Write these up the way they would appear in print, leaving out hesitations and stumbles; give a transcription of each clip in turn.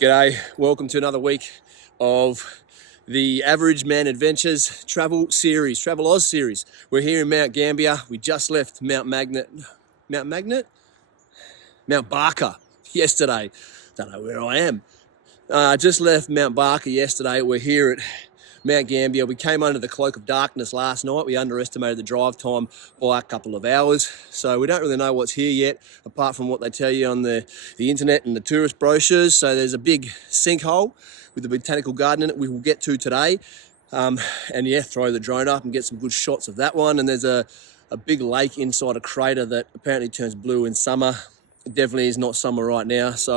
G'day, welcome to another week of the Average Man Adventures Travel Oz series. We're here in Mount Gambier. We just left Mount Barker yesterday. Don't know where I am. Just left Mount Barker yesterday. We're here at Mount Gambier. We came under the cloak of darkness last night. We underestimated the drive time by a couple of hours. So we don't really know what's here yet, apart from what they tell you on the internet and the tourist brochures. So there's a big sinkhole with a botanical garden in it we will get to today. And yeah, throw the drone up and get some good shots of that one. And there's a big lake inside a crater that apparently turns blue in summer. It definitely is not summer right now, so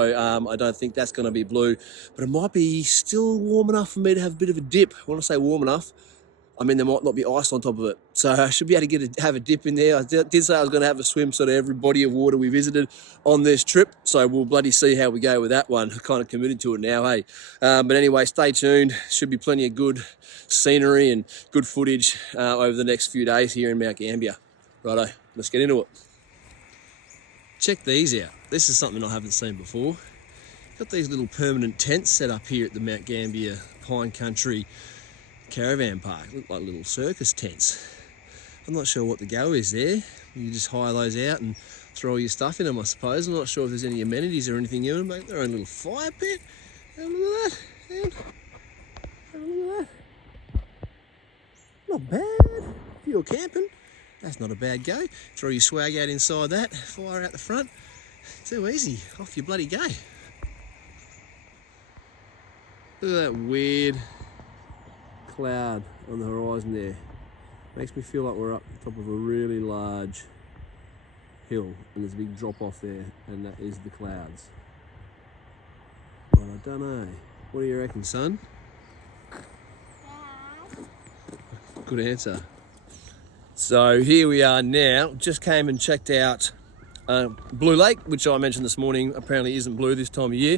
I don't think that's going to be blue. But it might be still warm enough for me to have a bit of a dip. When I say warm enough, I mean there might not be ice on top of it. So I should be able to have a dip in there. I did say I was going to have a swim sort of every body of water we visited on this trip. So we'll bloody see how we go with that one. I'm kind of committed to it now, hey. But anyway, stay tuned. Should be plenty of good scenery and good footage over the next few days here in Mount Gambier. Righto, let's get into it. Check these out. This is something I haven't seen before. Got these little permanent tents set up here at the Mount Gambier Pine Country Caravan Park. Look like little circus tents. I'm not sure what the go is there. You just hire those out and throw your stuff in them, I suppose. I'm not sure if there's any amenities or anything in them. Make their own little fire pit. Have a look at that. Have a look at that. Not bad. If you're camping, that's not a bad go. Throw your swag out inside that, fire out the front. Too easy, off you bloody go. Look at that weird cloud on the horizon there. Makes me feel like we're up the top of a really large hill and there's a big drop off there and that is the clouds. But I don't know. What do you reckon, son? Good answer. So here we are now, just came and checked out Blue Lake, which I mentioned this morning apparently isn't blue this time of year.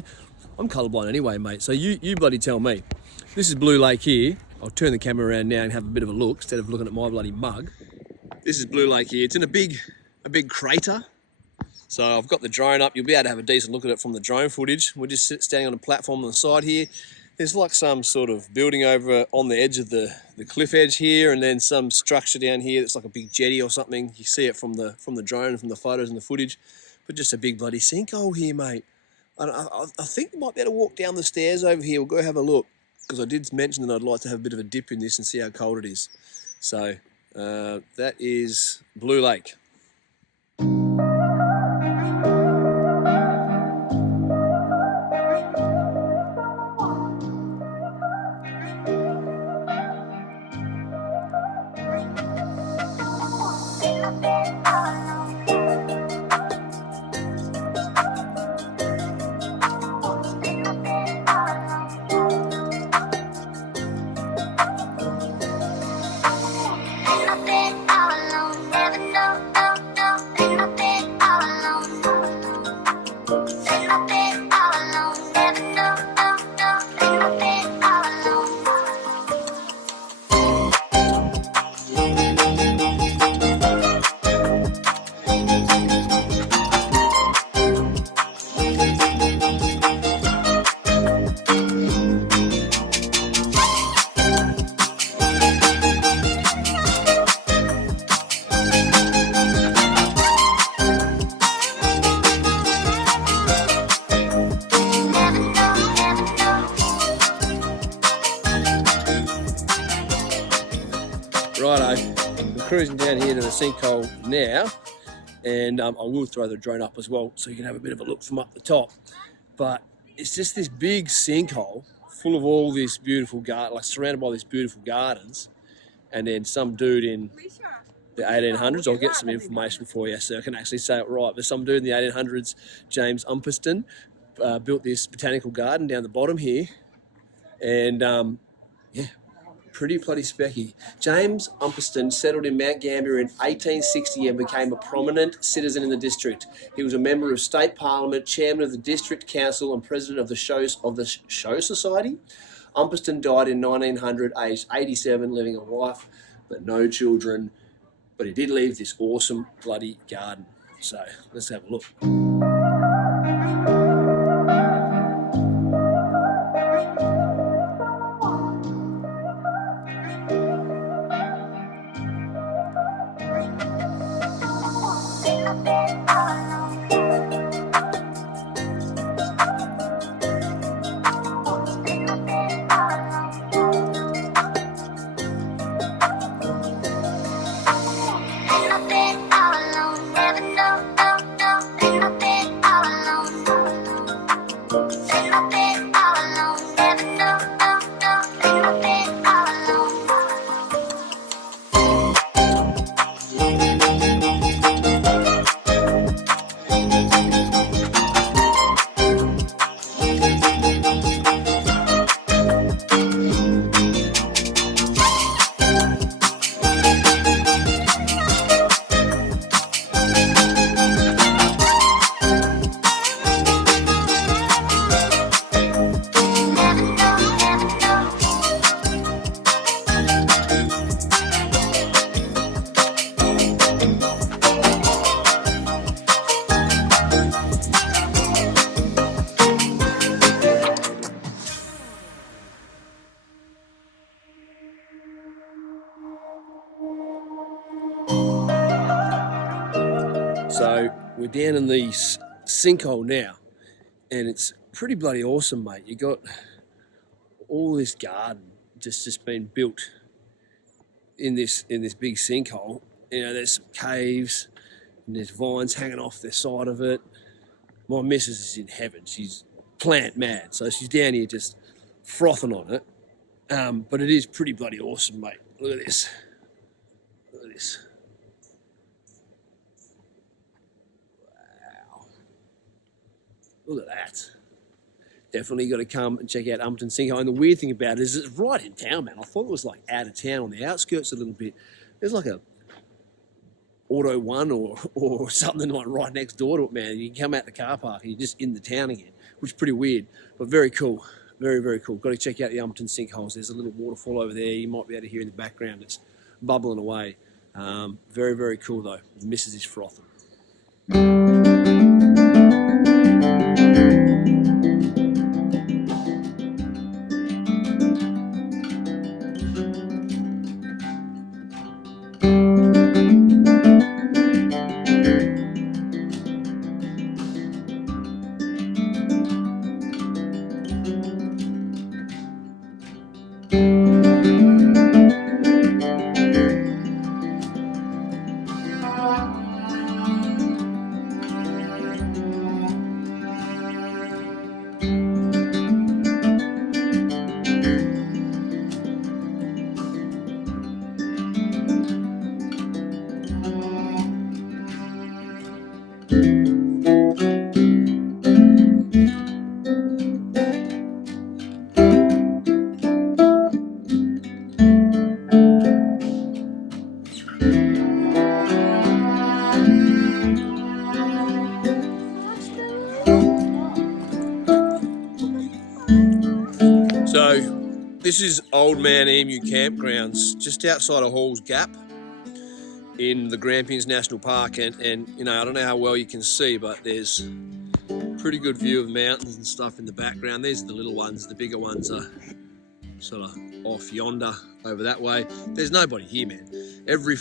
I'm colourblind anyway, mate, so you bloody tell me. This is Blue Lake here. I'll turn the camera around now and have a bit of a look instead of looking at my bloody mug. This is Blue Lake here. It's in a big crater. So I've got the drone up. You'll be able to have a decent look at it from the drone footage. We're just standing on a platform on the side here. There's like some sort of building over on the edge of the cliff edge here, and then some structure down here that's like a big jetty or something. You see it from the drone, from the photos and the footage, but just a big bloody sinkhole here, mate. I think you might be able to walk down the stairs over here. We'll go have a look, because I did mention that I'd like to have a bit of a dip in this and see how cold it is. So that is Blue Lake. Righto, I'm cruising down here to the sinkhole now, and I will throw the drone up as well so you can have a bit of a look from up the top. But it's just this big sinkhole full of all this beautiful garden, like surrounded by these beautiful gardens, and then some dude in the 1800s, I'll get some information for you so I can actually say it right, but some dude in the 1800s, James Umperston, built this botanical garden down the bottom here, and yeah, pretty bloody specky. James Umperston settled in Mount Gambier in 1860 and became a prominent citizen in the district. He was a member of state parliament, chairman of the district council, and president of the Show Society. Umperston died in 1900, aged 87, leaving a wife but no children. But he did leave this awesome bloody garden. So let's have a look. We're down in the sinkhole now, and it's pretty bloody awesome, mate. You got all this garden just been built in this big sinkhole. You know, there's some caves and there's vines hanging off the side of it. My missus is in heaven. She's plant mad, so she's down here just frothing on it. But it is pretty bloody awesome, mate. Look at this. Look at this. Wow. Look at that. Definitely got to come and check out Umpton Sinkhole. And the weird thing about it is it's right in town, man. I thought it was like out of town on the outskirts a little bit. There's like a Auto One or something like right next door to it, man. You can come out the car park and you're just in the town again, which is pretty weird, but very cool. Very, very cool. Got to check out the Umpton Sinkholes. There's a little waterfall over there. You might be able to hear in the background. It's bubbling away. Very, very cool, though. The missus is frothing. So this is Old Man Emu Campgrounds, just outside of Hall's Gap in the Grampians National Park, and you know, I don't know how well you can see, but there's a pretty good view of mountains and stuff in the background. These are the little ones. The bigger ones are sort of off yonder over that way. There's nobody here, man. Every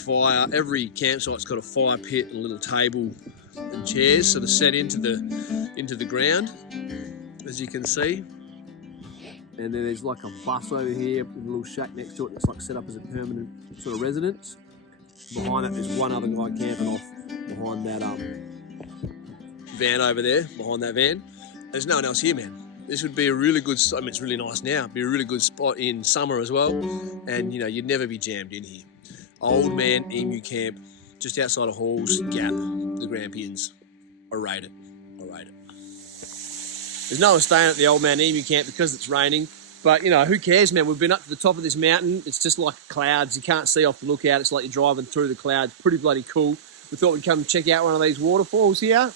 campsite's got a fire pit and a little table and chairs sort of set into the ground, as you can see. And then there's like a bus over here with a little shack next to it that's like set up as a permanent sort of residence. Behind that, there's one other guy camping off behind that van over there, behind that van. There's no one else here, man. This would be a really good, I mean, it's really nice now. It'd be a really good spot in summer as well. And, you know, you'd never be jammed in here. Old Man Emu Camp, just outside of Hall's Gap, the Grampians. I rate it. I rate it. There's no one staying at the Old Man Emu Camp because it's raining, but you know, who cares, man? We've been up to the top of this mountain. It's just like clouds. You can't see off the lookout. It's like you're driving through the clouds. Pretty bloody cool. We thought we'd come and check out one of these waterfalls here.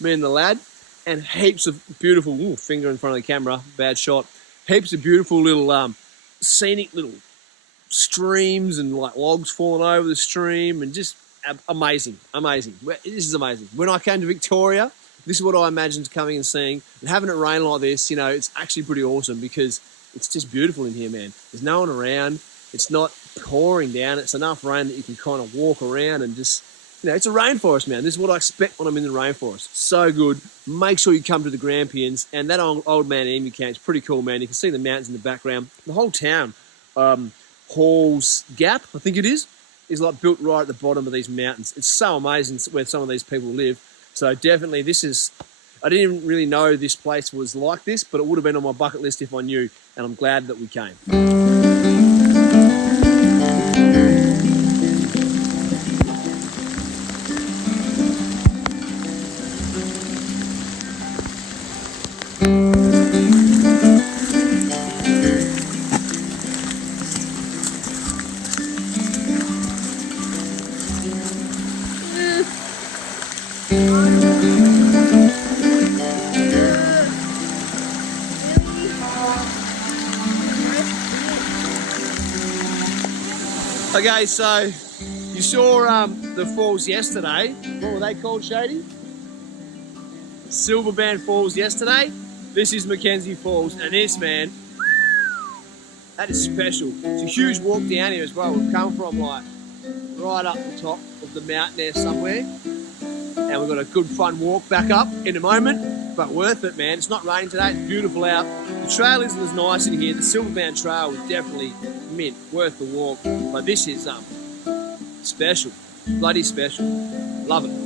Me and the lad, and heaps of beautiful, ooh, finger in front of the camera, bad shot. Heaps of beautiful little scenic little streams and like logs falling over the stream, and just amazing, amazing. This is amazing. When I came to Victoria, this is what I imagined coming and seeing. And having it rain like this, you know, it's actually pretty awesome because it's just beautiful in here, man. There's no one around. It's not pouring down. It's enough rain that you can kind of walk around and just, you know, it's a rainforest, man. This is what I expect when I'm in the rainforest. So good. Make sure you come to the Grampians. And that Old Man Emu Camp is pretty cool, man. You can see the mountains in the background. The whole town, Hall's Gap, I think it is like built right at the bottom of these mountains. It's so amazing where some of these people live. So definitely I didn't even really know this place was like this, but it would have been on my bucket list if I knew, and I'm glad that we came. Okay, so you saw the falls yesterday. What were they called, Shady? Silver Band Falls yesterday. This is Mackenzie Falls, and this, man, that is special. It's a huge walk down here as well. We've come from like right up the top of the mountain there somewhere. and we've got a good fun walk back up in a moment, but worth it, man. It's not raining today, it's beautiful out. The trail isn't as nice in here. The Silverbound Trail was definitely mint, worth the walk, but this is special, bloody special. Love it.